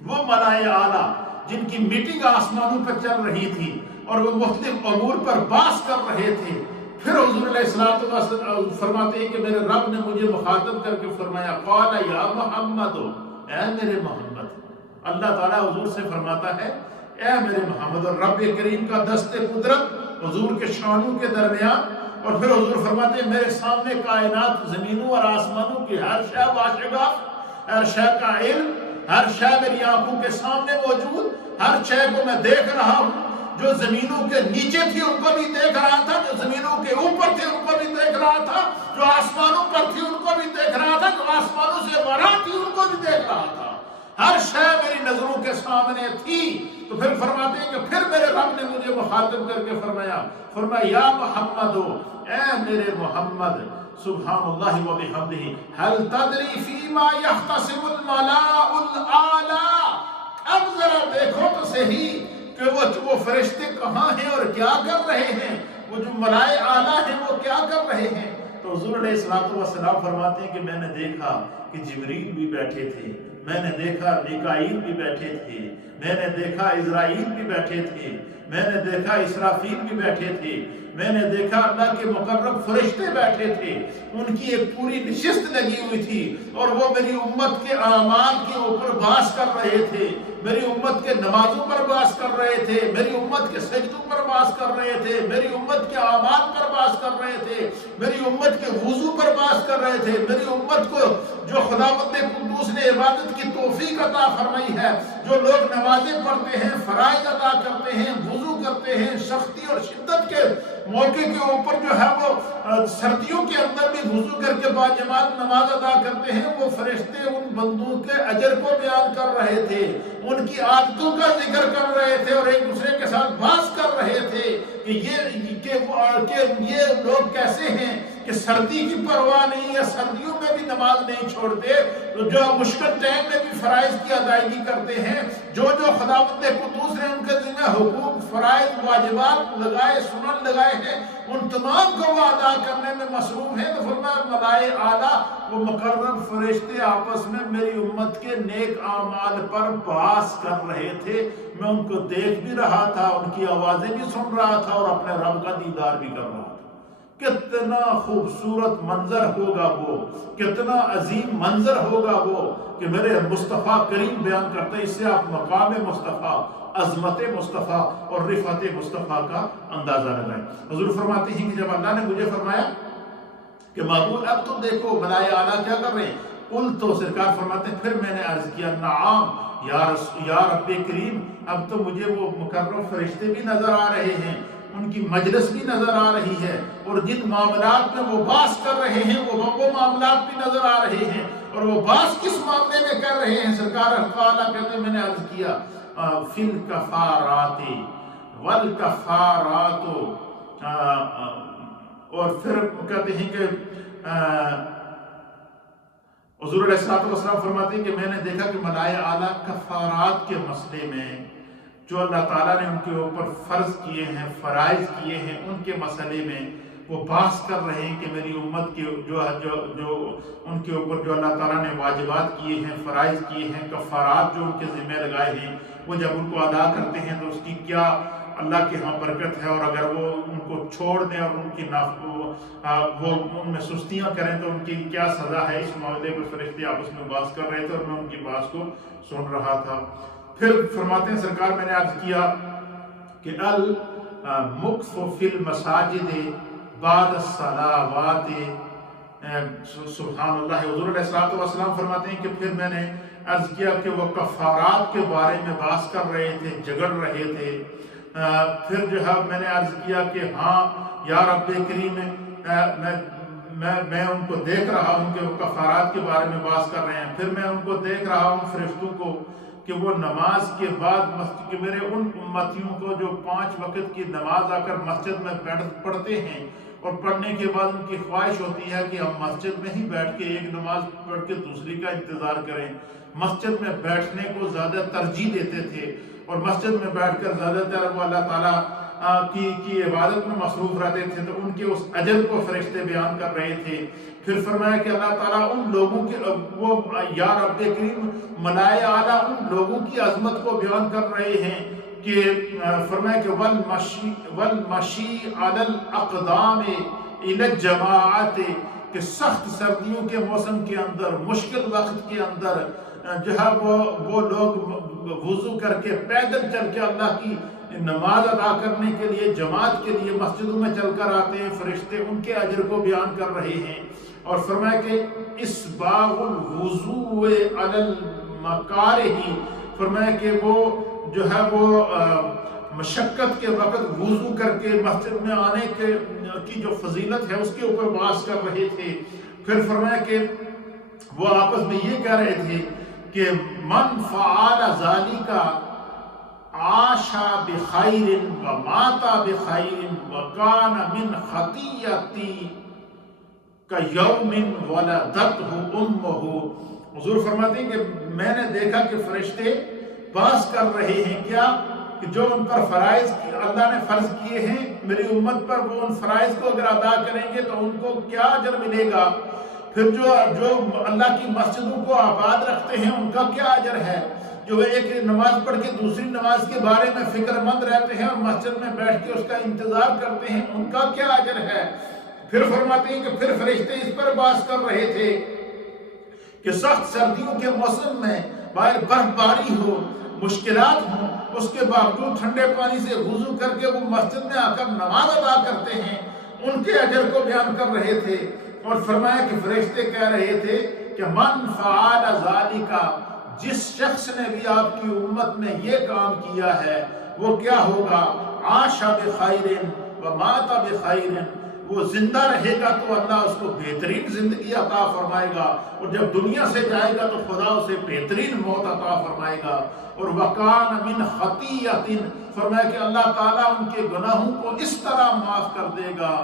وہ ملائے اعلیٰ جن کی میٹنگ آسمانوں پر چل رہی تھی اور وہ مختلف امور پر بحث کر رہے تھے، پھر حضور علیہ السلام فرماتے ہیں کہ میرے رب نے مجھے مخاطب کر کے فرمایا قال یا محمد، اے میرے محمد۔ اللہ تعالیٰ حضور سے فرماتا ہے اے میرے محمد، اور رب کریم کا دست قدرت حضور کے شانوں کے درمیان، اور پھر حضور فرماتے ہیں میرے سامنے کائنات زمینوں اور آسمانوں کی ہر شے واشگاف، ہر شے کا علم، ہر شے میری آنکھوں کے سامنے موجود، ہر شے کو میں دیکھ رہا ہوں۔ جو زمینوں کے نیچے تھی ان کو بھی دیکھ رہا تھا، جو زمینوں کے اوپر تھی ان کو بھی دیکھ رہا تھا، جو آسمانوں پر تھی ان کو بھی دیکھ رہا تھا، جو آسمانوں سے ورا تھی ان کو بھی دیکھ رہا تھا۔ ہر شے میری نظروں کے سامنے تھی۔ تو پھر فرماتے ہیں کہ پھر میرے رب نے مجھے مخاطب کر کے فرمایا یا محمد، اے میرے محمد، سبحان اللہ و بحمدہ، هل تدری فیما یختصم الملاء الاعلیٰ۔ اب ذرا دیکھو تو صحیح کہ وہ فرشتے کہاں ہیں اور کیا کر رہے ہیں، وہ جو ملائے اعلیٰ ہیں وہ کیا کر رہے ہیں۔ تو حضور علیہ السلام فرماتے ہیں کہ میں نے دیکھا کہ جبریل بھی بیٹھے تھے، میں نے دیکھا میکائیل بھی بیٹھے تھے، میں نے دیکھا اسرائیل بھی بیٹھے تھے، میں نے دیکھا اسرافیل بھی بیٹھے تھے، میں نے دیکھا اللہ کے مقرب فرشتے بیٹھے تھے، ان کی ایک پوری نشست لگی ہوئی تھی اور وہ میری امت کے اعمال کے اوپر بحث کر رہے تھے، میری امت کے نمازوں پر بحث کر رہے تھے، میری امت کے سجدوں پر بحث کر رہے تھے، میری امت کے اعمال پر بحث کر رہے تھے، میری امت کے وضو پر بحث کر رہے تھے، میری امت کو جو خداوند قدوس نے عبادت کی توفیق عطا فرمائی ہے، جو لوگ نمازیں پڑھتے ہیں، فرائض ادا کرتے ہیں، وضو کرتے ہیں، سختی اور شدت کے موقع کے اوپر جو ہے وہ سردیوں کے اندر بھی وضو کر کے باجماعت نماز ادا کرتے ہیں، وہ فرشتے ان بندوں کے اجر کو بیان کر رہے تھے، ان کی عادتوں کا ذکر کر رہے تھے اور ایک دوسرے کے ساتھ بحث کر رہے تھے کہ یہ لوگ کیسے ہیں کہ سردی کی پرواہ نہیں ہے، سردیوں میں بھی نماز نہیں چھوڑتے، جو مشکل ٹائم میں بھی فرائض کی ادائیگی کرتے ہیں، جو خداوند قدوس نے ان کے ذمہ حقوق، فرائض، واجبات لگائے، سنن لگائے ہیں، ان تمام کو وہ ادا کرنے میں مصروف ہیں۔ تو فرمایا ملائے اعلیٰ، وہ مقرب فرشتے آپس میں میری امت کے نیک اعمال پر بحث کر رہے تھے، میں ان کو دیکھ بھی رہا تھا، ان کی آوازیں بھی سن رہا تھا اور اپنے رب کا دیدار بھی کر رہا تھا۔ کتنا خوبصورت منظر ہوگا وہ، کتنا عظیم منظر ہوگا وہ کہ میرے مصطفیٰ کریم بیان کرتے ہیں۔ اس سے آپ مقام مصطفیٰ، عظمت مصطفیٰ اور رفعت مصطفیٰ کا اندازہ لگائیں۔ حضور فرماتے ہیں کہ جب اللہ نے مجھے فرمایا کہ معبود اب تو دیکھو ملائے اعلیٰ کیا کر رہے ہیں، قل، تو سرکار فرماتے ہیں پھر میں نے عرض کیا نعم یا رب کریم، اب تو مجھے وہ مقرب فرشتے بھی نظر آ رہے ہیں، ان کی مجلس بھی نظر آ رہی ہے، اور جن معاملات میں وہ بحث کر رہے ہیں وہ معاملات بھی نظر آ رہے ہیں، اور وہ بحث کس معاملے میں کر رہے ہیں۔ سرکار تعالیٰ کہتے ہیں میں نے عرض کیا فی الکفارات والکفارات، اور پھر کہتے ہیں کہ حضور علیہ السلام فرماتے ہیں کہ میں نے دیکھا کہ ملائے اعلیٰ کفارات کے مسئلے میں جو اللہ تعالیٰ نے ان کے اوپر فرض کیے ہیں، فرائض کیے ہیں، ان کے مسئلے میں وہ بحث کر رہے ہیں کہ میری امت کے جو ان کے اوپر جو اللہ تعالیٰ نے واجبات کیے ہیں، فرائض کیے ہیں، کفارات جو ان کے ذمہ لگائے ہیں، وہ جب ان کو ادا کرتے ہیں تو اس کی کیا اللہ کے ہاں برکت ہے، اور اگر وہ ان کو چھوڑ دیں اور ان کی وہ ان میں سستیاں کریں تو ان کی کیا سزا ہے۔ اس معاملے پر فرشتے آپس میں بحث کر رہے تھے اور میں ان کی بحث کو سن رہا تھا۔ پھر فرماتے ہیں سرکار میں نے عرض کیا کہ المکث فی المساجد بعد الصلاوات، سبحان اللہ۔ حضور علیہ السلام فرماتے ہیں کہ پھر میں نے عرض کیا کہ وہ کفارات کے بارے میں بحث کر رہے تھے، جھگڑ رہے تھے۔ پھر جو ہے میں نے عرض کیا کہ ہاں یا رب کریم، میں ان کو دیکھ رہا ہوں کہ وہ کفارات کے بارے میں بات کر رہے ہیں، پھر میں ان کو دیکھ رہا ہوں فرشتوں کو کہ وہ نماز کے بعد مسجد کے میرے ان امتیوں کو جو 5 وقت کی نماز آ کر مسجد میں پڑھتے ہیں اور پڑھنے کے بعد ان کی خواہش ہوتی ہے کہ ہم مسجد میں ہی بیٹھ کے ایک نماز پڑھ کے دوسری کا انتظار کریں، مسجد میں بیٹھنے کو زیادہ ترجیح دیتے تھے اور مسجد میں بیٹھ کر زیادہ تر وہ اللہ تعالیٰ کی عبادت میں مصروف رہتے تھے، تو ان کے اس اجر کو فرشتے بیان کر رہے تھے۔ پھر فرمایا کہ اللہ تعالیٰ ان لوگوں کے وہ یا رب کریم ملائے اعلیٰ ان لوگوں کی عظمت کو بیان کر رہے ہیں کہ فرمایا کہ والمشی علی الاقدام الی الجماعت، کہ سخت سردیوں کے موسم کے اندر، مشکل وقت کے اندر جو ہے وہ لوگ وضو کر کے پیدل چل کے اللہ کی نماز ادا کرنے کے لیے جماعت کے لیے مسجدوں میں چل کر آتے ہیں، فرشتے ان کے اجر کو بیان کر رہے ہیں۔ اور فرمایا کہ اسباغ الوضوء علی المکارہ، فرمایا کہ وہ جو ہے وہ مشقت کے وقت وضو کر کے مسجد میں آنے کی جو فضیلت ہے اس کے اوپر بحث کر رہے تھے۔ پھر فرمایا کہ وہ آپس میں یہ کہہ رہے تھے کہ من فعل ذالک عاشا بخیر ومات بخیر وکان من خطیئتی کیوم ولدتہ امہ۔ حضور فرماتے ہیں کہ میں نے دیکھا کہ فرشتے بحث کر رہے ہیں کیا کہ جو ان پر فرائض اللہ نے فرض کیے ہیں میری امت پر، وہ ان فرائض کو اگر ادا کریں گے تو ان کو کیا اجر ملے گا، پھر جو اللہ کی مسجدوں کو آباد رکھتے ہیں ان کا کیا اجر ہے، جو ایک نماز پڑھ کے دوسری نماز کے بارے میں فکر مند رہتے ہیں اور مسجد میں بیٹھ کے اس کا انتظار کرتے ہیں ان کا کیا اجر ہے۔ پھر فرماتے ہیں کہ پھر فرشتے اس پر بحث کر رہے تھے کہ سخت سردیوں کے موسم میں باہر برف باری ہو، مشکلات ہوں، اس کے باوجود ٹھنڈے پانی سے وضو کر کے وہ مسجد میں آ کر نماز ادا کرتے ہیں، ان کے اجر کو بیان کر رہے تھے۔ اور فرمایا کہ فرشتے کہہ رہے تھے کہ من فعل ذالک، جس شخص نے بھی آپ کی امت میں یہ کام کیا ہے وہ کیا ہوگا، عاش بخیر ومات بخیر، وہ زندہ رہے گا تو اللہ اس کو بہترین زندگی عطا فرمائے گا، اور جب دنیا سے جائے گا تو خدا اسے بہترین موت عطا فرمائے گا۔ اور وکان من خطیئۃ، فرمایا کہ اللہ تعالیٰ ان کے گناہوں کو اس طرح معاف کر دے گا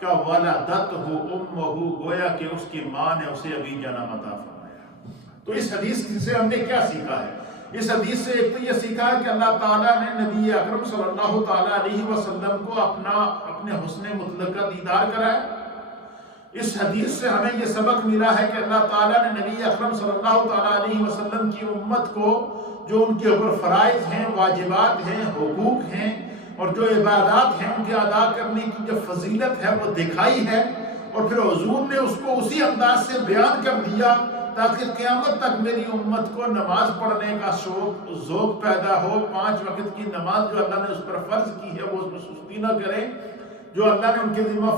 کہ ولدتہ امہ، گویا کہ اس کی ماں نے اسے ابھی جنم عطا فرمایا۔ تو اس حدیث سے ہم نے کیا سیکھا ہے؟ اس حدیث سے ایک تو یہ سیکھا ہے کہ اللہ تعالیٰ نے نبی اکرم صلی اللہ تعالیٰ علیہ وسلم کو اپنے حسن مطلق کا دیدار کرایا۔ اس حدیث سے ہمیں یہ سبق ملا ہے کہ اللہ تعالیٰ نے نبی اکرم صلی اللہ تعالیٰ علیہ وسلم کی امت کو جو ان کے اوپر فرائض ہیں، واجبات ہیں، حقوق ہیں اور جو عبادات ہیں ان کے ادا کرنے کی جو فضیلت ہے وہ دکھائی ہے، اور پھر حضور نے اس کو اسی انداز سے بیان کر دیا تاکہ قیامت تک میری امت کو نماز پڑھنے کا ذوق پیدا ہو، 5 وقت کی نماز جو اللہ نے اس پر فرض کی ہے وہ اس میں سستی نہ کریں، جو اللہ نے ان کے ذمہ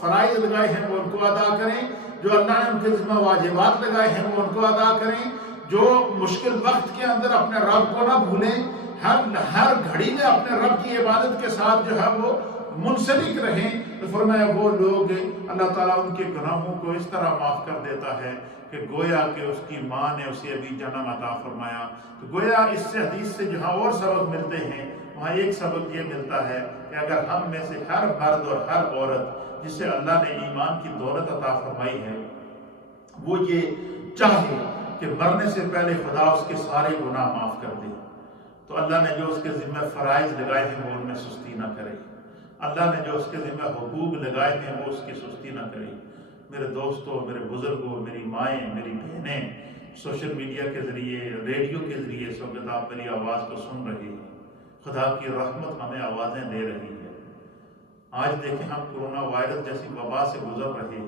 فرائض لگائے ہیں وہ ان کو ادا کریں، جو اللہ نے ان کے ذمہ واجبات لگائے ہیں وہ ان کو ادا کریں، جو مشکل وقت کے اندر اپنے رب کو نہ بھولیں، ہر گھڑی میں اپنے رب کی عبادت کے ساتھ جو ہے وہ منسلک رہیں۔ تو فرمایا وہ لوگ اللہ تعالیٰ ان کے گناہوں کو اس طرح معاف کر دیتا ہے کہ گویا کہ اس کی ماں نے اسے ابھی جنم عطا فرمایا۔ تو گویا اس سے حدیث سے جہاں اور سبق ملتے ہیں وہاں ایک سبق یہ ملتا ہے کہ اگر ہم میں سے ہر مرد اور ہر عورت جس سے اللہ نے ایمان کی دولت عطا فرمائی ہے وہ یہ چاہے کہ مرنے سے پہلے خدا اس کے سارے گناہ معاف کر دے، تو اللہ نے جو اس کے ذمہ فرائض لگائے ہیں وہ ان میں سستی نہ کرے، اللہ نے جو اس کے ذمہ حقوق لگائے ہیں وہ اس کی سستی نہ کرے۔ میرے دوستوں، میرے بزرگوں، میری مائیں، میری بہنیں سوشل میڈیا کے ذریعے، ریڈیو کے ذریعے اس وقت آپ میری آواز کو سن رہے ہیں، خدا کی رحمت ہمیں آوازیں دے رہی ہے۔ آج دیکھیں ہم کورونا وائرس جیسی وبا سے گزر رہے ہیں،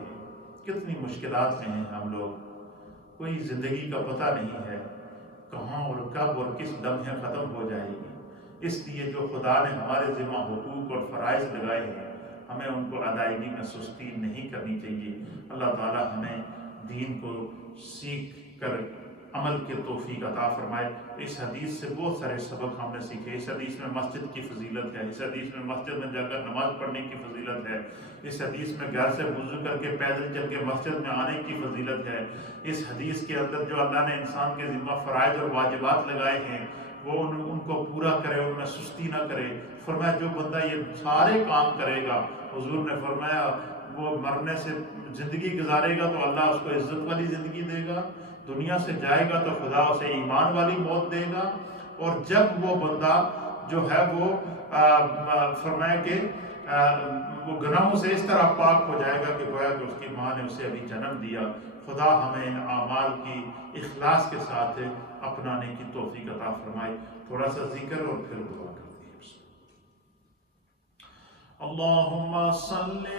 کتنی مشکلات میں ہیں ہم لوگ، کوئی زندگی کا پتہ نہیں ہے کہاں اور کب اور کس لمحے ختم ہو جائے گی۔ اس لیے جو خدا نے ہمارے ذمہ حقوق اور فرائض لگائے ہیں ہمیں ان کو ادائیگی میں سستی نہیں کرنی چاہیے۔ اللہ تعالیٰ ہمیں دین کو سیکھ کر عمل کے توفیق عطا فرمائے۔ اس حدیث سے بہت سارے سبق ہم نے سیکھے۔ اس حدیث میں مسجد کی فضیلت ہے، اس حدیث میں مسجد میں جا کر نماز پڑھنے کی فضیلت ہے، اس حدیث میں گھر سے وضو کر کے پیدل چل کے مسجد میں آنے کی فضیلت ہے۔ اس حدیث کے اندر جو اللہ نے انسان کے ذمہ فرائض اور واجبات لگائے ہیں وہ ان کو پورا کرے، ان میں سستی نہ کرے۔ فرمایا جو بندہ یہ سارے کام کرے گا، حضور نے فرمایا وہ مرنے سے زندگی گزارے گا تو اللہ اس کو عزت والی زندگی دے گا، دنیا سے جائے گا تو خدا اسے ایمان والی موت دے گا، اور جب وہ بندہ جو ہے وہ فرمایا کہ وہ گناہوں سے اس طرح پاک ہو جائے گا کہ گویا کہ اس کی ماں نے اسے ابھی جنم دیا۔ خدا ہمیں ان اعمال کی اخلاص کے ساتھ اپنانے کی توفیق عطا فرمائے۔ تھوڑا سا ذکر اور پھر دعا کرتے ہیں۔ اللہم صلی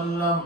اللہ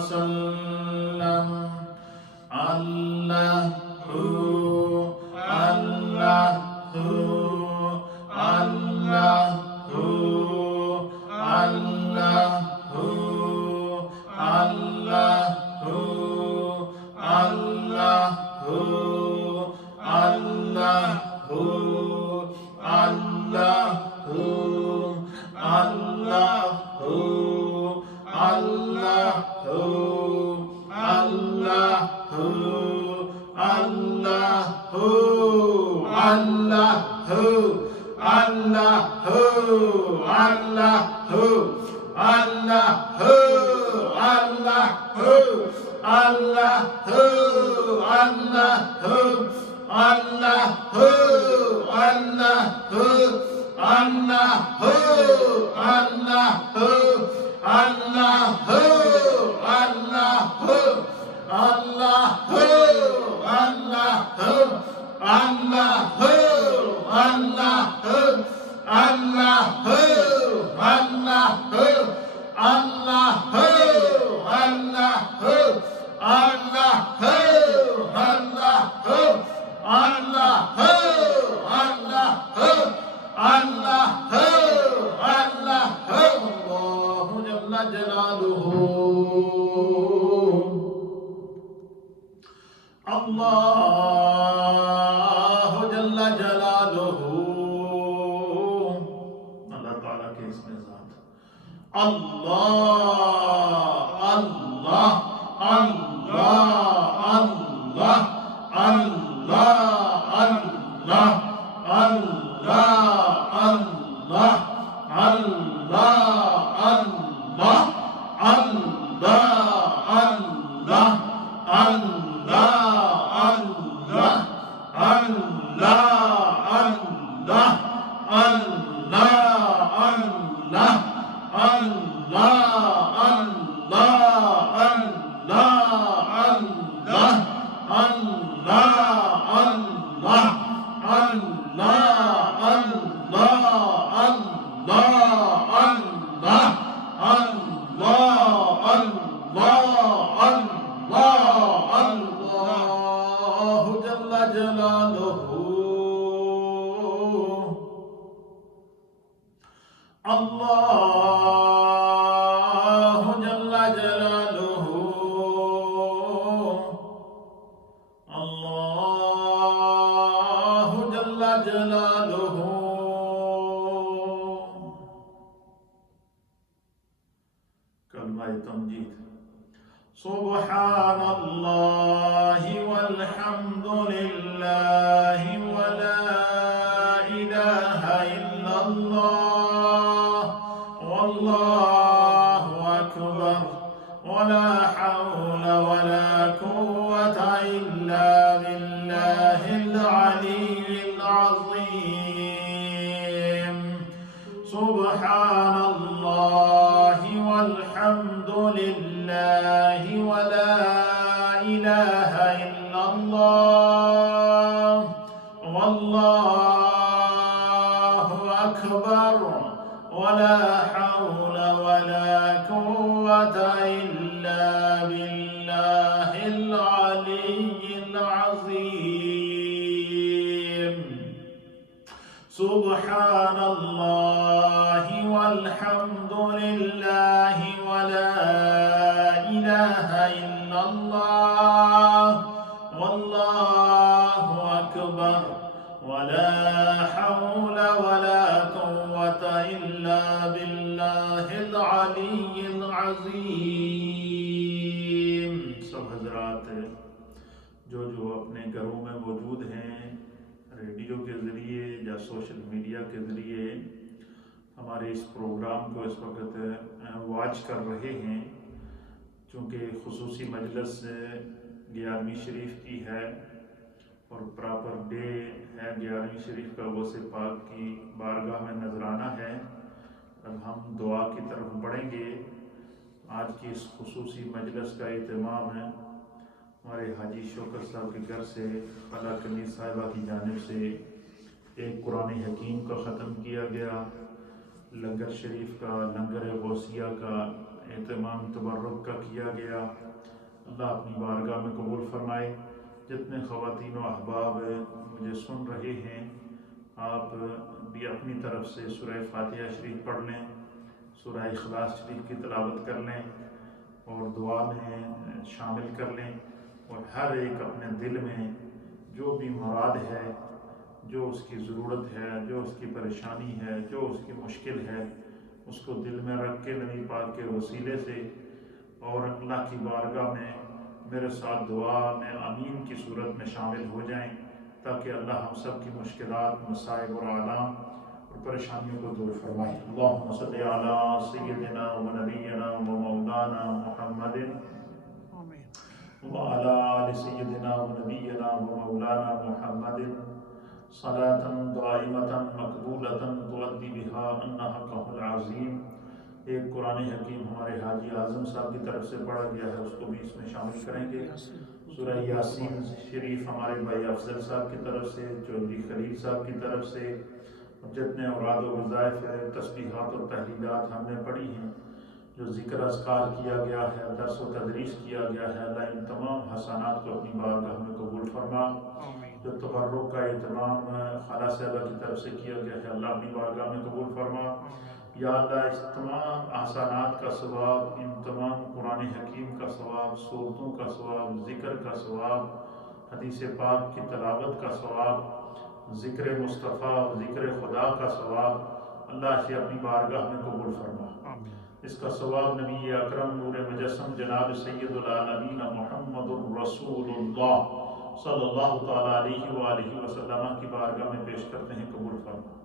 وسلم اللہ اللہ اللہ اللہ اللہ اللہ اللہ اللہ اللہ اللہ سبحان اللہ والحمد للہ ولا الہ الا اللہ واللہ اکبر ولا حول ولا قوة الا باللہ العلی العظیم سبحان اللہ والحمد للہ ولا الہ الا اللہ واللہ اکبر ولا حول ولا قوة الا باللہ العلی العظیم سبحان اللہ والحمد للہ ولا الہ الا اللہ واللہ اکبر ولا حول ولا قوة الا باللہ العلی العظیم۔ سب حضرات جو اپنے گھروں میں موجود ہیں، ریڈیو کے ذریعے یا سوشل میڈیا کے ذریعے ہمارے اس پروگرام کو اس وقت واچ کر رہے ہیں، چونکہ خصوصی مجلس 11ویں شریف کی ہے اور پراپر ڈے ہے 11ویں شریف کا، غوث پاک کی بارگاہ میں نذرانہ ہے۔ اب ہم دعا کی طرف بڑھیں گے۔ آج کی اس خصوصی مجلس کا اہتمام ہے ہمارے حاجی شوکت صاحب کے گھر سے خالہ کنی صاحبہ کی جانب سے ایک قرآن حکیم کا ختم کیا گیا، لنگر شریف کا، لنگر غوثیہ کا اہتمام تبرک کا کیا گیا، اللہ اپنی بارگاہ میں قبول فرمائے۔ جتنے خواتین و احباب مجھے سن رہے ہیں، آپ بھی اپنی طرف سے سورہ فاتحہ شریف پڑھ لیں، سورہ اخلاص شریف کی تلاوت کر لیں اور دعا میں شامل کر لیں، اور ہر ایک اپنے دل میں جو بھی مراد ہے، جو اس کی ضرورت ہے، جو اس کی پریشانی ہے، جو اس کی مشکل ہے، اس کو دل میں رکھ کے نبی پاک کے وسیلے سے اور اللہ کی بارگاہ میں میرے ساتھ دعا میں آمین کی صورت میں شامل ہو جائیں، تاکہ اللہ ہم سب کی مشکلات، مصائب اور آلام اور پریشانیوں کو دور فرمائے۔ اللہم صلی علی سیدنا و نبینا و مولانا محمد وعلی آل سیدنا و نبینا و مولانا محمد صلاۃ دائمۃ مقبولۃ تؤدی بہا عنا حقہ العظیم۔ ایک قرآن حکیم ہمارے حاجی اعظم صاحب کی طرف سے پڑھا گیا ہے، اس کو بھی اس میں شامل کریں گے۔ سورہ یاسین شریف ہمارے بھائی افضل صاحب کی طرف سے، چودھری خلیل صاحب کی طرف سے، جتنے اوراد و وظائف تسبیحات اور تحلیلات ہم نے پڑھی ہیں، جو ذکر اذکار کیا گیا ہے، درس و تدریس کیا گیا ہے، اللہ ان تمام حسنات کو اپنی بارگاہ میں قبول فرما۔ جو تبرک کا اہتمام خالہ صاحبہ کی طرف سے کیا گیا ہے، اللہ اپنی بارگاہ میں قبول فرما۔ یا اللہ اس تمام احسانات کا ثواب، ان تمام قرآن حکیم کا ثواب، صورتوں کا ثواب، ذکر کا ثواب، حدیث پاک کی تلاوت کا ثواب، ذکر مصطفیٰ، ذکر خدا کا ثواب، اللہ سے اپنی بارگاہ میں قبول فرما۔ اس کا ثواب نبی اکرم نور مجسم جناب سید العالمین محمد الرسول اللہ صلی اللہ تعالیٰ علیہ وآلہ وسلم کی بارگاہ میں پیش کرتے ہیں، قبول فرما۔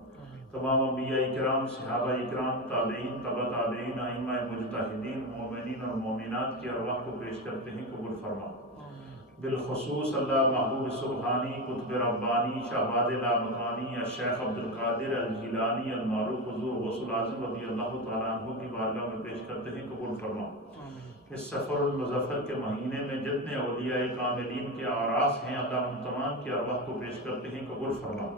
تمام انبیاء اکرام، صحابہ اکرام، تابعین، تبع تابعین، ائمہ مجتہدین، مومنین اور مومنات کی ارواح کو پیش کرتے ہیں، قبول فرما۔ بالخصوص اللہ محبوب سبحانی، قطب ربانی، شہباز لامکانی، الشیخ عبدالقادر الجیلانی المعروف حضور غوث العظم رضی اللہ تعالیٰ عنہ کی بارگاہ میں پیش کرتے ہیں، قبول فرما۔ اس سفر المظفر کے مہینے میں جتنے اولیاء کاملین کے اعراس ہیں، اللہ ان تمام کی ارواح کو پیش کرتے ہیں، قبول فرما۔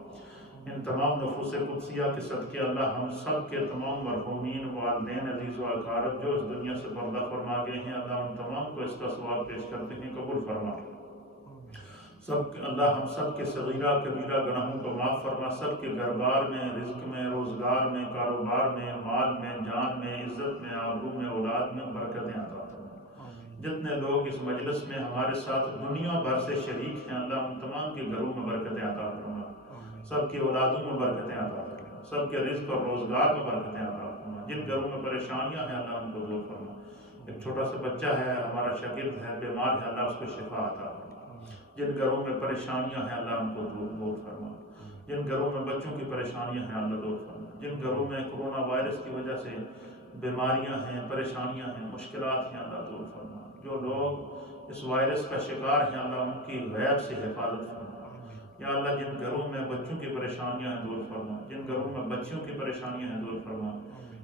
ان تمام نفوس قدسیہ کے صدقے اللہ ہم سب کے تمام مرحومین، والدین، عزیز و اقارب جو اس دنیا سے پردہ فرما گئے ہیں، اللہ ان تمام کو اس کا ثواب پیش کرتے ہیں، قبول فرما۔ اللہ ہم سب کے صغیرہ کبیرہ گناہوں کو معاف فرما، سب کے گھر بار میں، رزق میں، روزگار میں، کاروبار میں، مال میں، جان میں، عزت میں، آبرو میں، اولاد میں برکتیں عطا فرما۔ جتنے لوگ اس مجلس میں ہمارے ساتھ دنیا بھر سے شریک ہیں، اللہ ان تمام کے گھروں میں برکتیں عطا فرما، سب کی اولادوں میں برکتیں عطا فرما، سب کے رزق اور روزگار میں برکتیں عطا فرما۔ جن گھروں میں پریشانیاں ہیں، اللہ ان کو دور فرما۔ ایک چھوٹا سا بچہ ہے ہمارا شاگرد ہے، بیمار ہے، اللہ اس کو شفا عطا فرما۔ جن گھروں میں پریشانیاں ہیں، اللہ ان کو دور فرما۔ جن گھروں میں بچوں کی پریشانیاں ہیں، اللہ دور فرما۔ جن گھروں میں کرونا وائرس کی وجہ سے بیماریاں ہیں، پریشانیاں ہیں، مشکلات ہیں، اللہ دور فرما۔ جو لوگ اس وائرس کا شکار ہیں، اللہ ان کی غیب سے حفاظت فرما۔ یا اللہ جن گھروں میں بچوں کی پریشانیاں ہیں، دور فرما۔ جن گھروں میں بچیوں کی پریشانیاں ہیں، دور فرما۔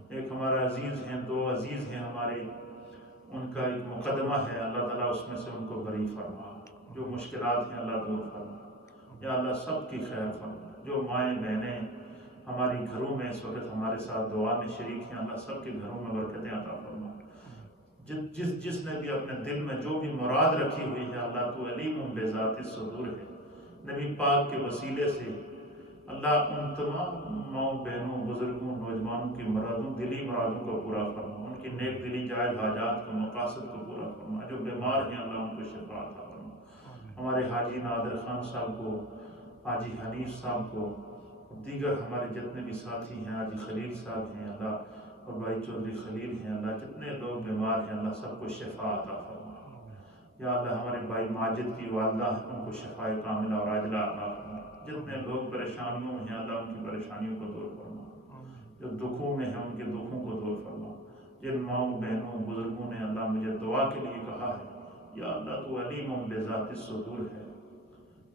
ایک ہمارا عزیز ہیں، دو عزیز ہیں ہمارے، ان کا ایک مقدمہ ہے، اللہ تعالیٰ اس میں سے ان کو بری فرما۔ جو مشکلات ہیں، اللہ دور فرما۔ یا اللہ سب کی خیر فرما۔ جو مائیں بہنیں ہماری گھروں میں اس وقت ہمارے ساتھ دعا میں شریک ہیں، اللہ سب کے گھروں میں برکتیں عطا فرما۔ جس نے بھی اپنے دل میں جو بھی مراد رکھی ہوئی ہے، اللہ تو علیم بذات الصدور ہے، نبی پاک کے وسیلے سے اللہ ان تمام ماؤں، بہنوں، بزرگوں، نوجوانوں کی مرادوں، دلی مرادوں کو پورا فرما، ان کی نیک دلی جائز حاجات کو، مقاصد کو پورا فرما۔ جو بیمار ہیں، اللہ ان کو شفا عطا فرما۔ ہمارے حاجی نادر خان صاحب کو، حاجی حنیف صاحب کو، دیگر ہمارے جتنے بھی ساتھی ہیں، حاجی خلیل صاحب ہیں اللہ، اور بھائی چودھری خلیل ہیں اللہ، جتنے لوگ بیمار ہیں اللہ سب کو شفا عطا فرما۔ یا اللہ ہمارے بھائی ماجد کی والدہ ان کو شفا کاملہ اور عاجلہ عطا فرما۔ جتنے لوگ پریشانیوں میں ہیں اللہ ان کی پریشانیوں کو دور فرما، جو دکھوں میں ہیں ان کے دکھوں کو دور فرما۔ جن ماؤں، بہنوں، بزرگوں نے اللہ مجھے دعا کے لیے کہا ہے، یا اللہ تو علیم بذات الصدور ہے،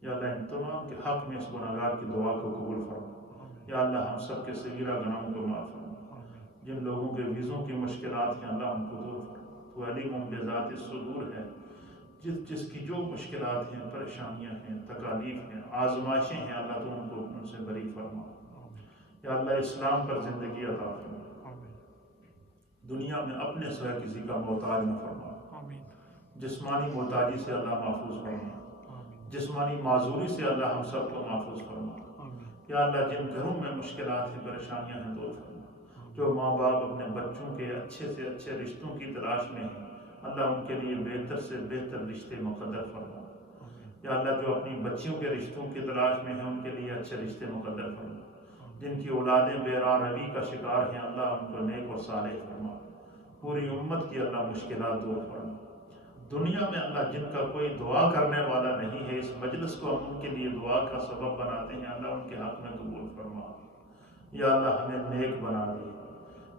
یا اللہ ان تمام کے حق میں اس گناہگار کی دعا کو قبول فرما۔ یا اللہ ہم سب کے صغیرہ گناہوں کو معاف فرما۔ جن لوگوں کے ویزوں کی مشکلات ہیں اللہ ان کو دور فرما، تو علیم بذات الصدور ہے۔ جس کی جو مشکلات ہیں، پریشانیاں ہیں، تکالیف ہیں، آزمائشیں ہیں، اللہ تو ان کو ان سے بری فرما۔ یا اللہ اسلام پر زندگی عطا فرما، دنیا میں اپنے سوا کسی کا محتاج نہ فرما، آمین جسمانی محتاجی سے اللہ محفوظ فرما، آمین جسمانی معذوری سے اللہ ہم سب کو محفوظ فرما۔ آمین یا اللہ جن گھروں میں مشکلات ہیں، پریشانیاں ہیں، دور فرما۔ جو ماں باپ اپنے بچوں کے اچھے سے اچھے رشتوں کی تلاش میں ہیں، اللہ ان کے لیے بہتر سے بہتر رشتے مقدر فرما۔ یا اللہ جو اپنی بچیوں کے رشتوں کی تلاش میں ہیں، ان کے لیے اچھے رشتے مقدر فرما۔ جن کی اولادیں بیرا روی کا شکار ہیں، اللہ ان کو نیک اور صالح فرما۔ پوری امت کی اللہ مشکلات دور فرما۔ دنیا میں اللہ جن کا کوئی دعا کرنے والا نہیں ہے، اس مجلس کو ہم ان کے لیے دعا کا سبب بناتے ہیں، اللہ ان کے حق میں قبول فرما۔ یا اللہ ہمیں نیک بنا دے،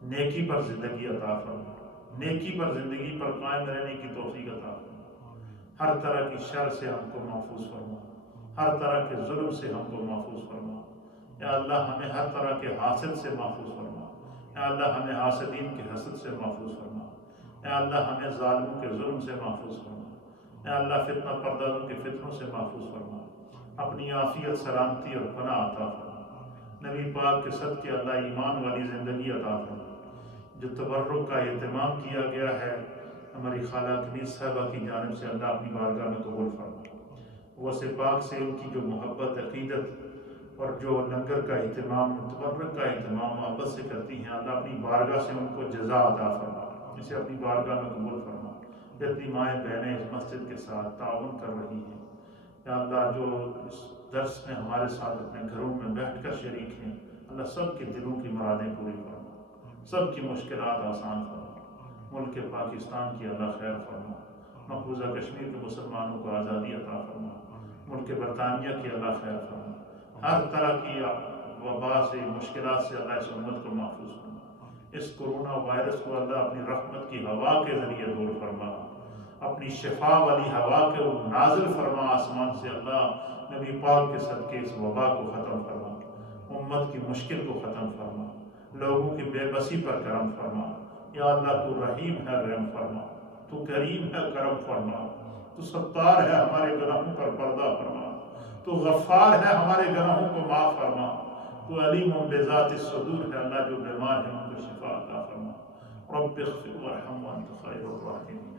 نیکی پر زندگی عطا فرما، نیکی پر زندگی پر قائم رہنے کی توفیق عطا فرما۔ ہر طرح کی شر سے ہم کو محفوظ فرما، ہر طرح کے ظلم سے ہم کو محفوظ فرما۔ یا اللہ ہمیں ہر طرح کے حاسد سے محفوظ فرما، یا اللہ ہمیں حاسدین کے حسد سے محفوظ فرما، یا اللہ ہمیں ظالموں کے ظلم سے محفوظ فرما، یا اللہ فتنہ پردازوں کے فتنوں سے محفوظ فرما۔ اپنی عافیت، سلامتی اور پناہ عطا فرما۔ نبی پاک کے صدقے اللہ ایمان والی زندگی عطا فرما۔ جو تبرک کا اہتمام کیا گیا ہے ہماری خالہ کنیز صاحبہ کی جانب سے، اللہ اپنی بارگاہ میں قبول فرما۔ وصف پاک سے ان کی جو محبت، عقیدت اور جو لنگر کا اہتمام، تبرک کا اہتمام محبت سے کرتی ہیں، اللہ اپنی بارگاہ سے ان کو جزا عطا فرما، اسے اپنی بارگاہ میں قبول فرما۔ جتنی مائیں بہنیں اس مسجد کے ساتھ تعاون کر رہی ہیں، یا اللہ جو اس درس میں ہمارے ساتھ اپنے گھروں میں بیٹھ کر شریک ہیں، اللہ سب کے دلوں کی مرادیں پوری فرما، سب کی مشکلات آسان فرما۔ ملک پاکستان کی اللہ خیر فرما، مقبوضہ کشمیر کے مسلمانوں کو آزادی عطا فرما، ملک برطانیہ کی اللہ خیر فرما۔ ہر طرح کی وبا سے، مشکلات سے اللہ اس امت کو محفوظ فرما۔ اس کرونا وائرس کو اللہ اپنی رحمت کی ہوا کے ذریعے دور فرما، اپنی شفا والی ہوا کو نازل فرما آسمان سے۔ اللہ نبی پاک کے صدقے اس وبا کو ختم فرما، امت کی مشکل کو ختم فرما، لوگوں کی بے بسی پر کرم فرما۔ یا اللہ تو رحیم ہے، رحم فرما، تو کریم ہے، کرم فرما، تو ستار ہے، ہمارے گناہوں پر پردہ فرما، تو غفار ہے، ہمارے گناہوں کو معاف فرما، تو علیم بذات الصدور ہے، اللہ جو بیمار ہے ان کو شفا عطا فرما۔ رب اغفر وارحم وانت خیر الراحمین۔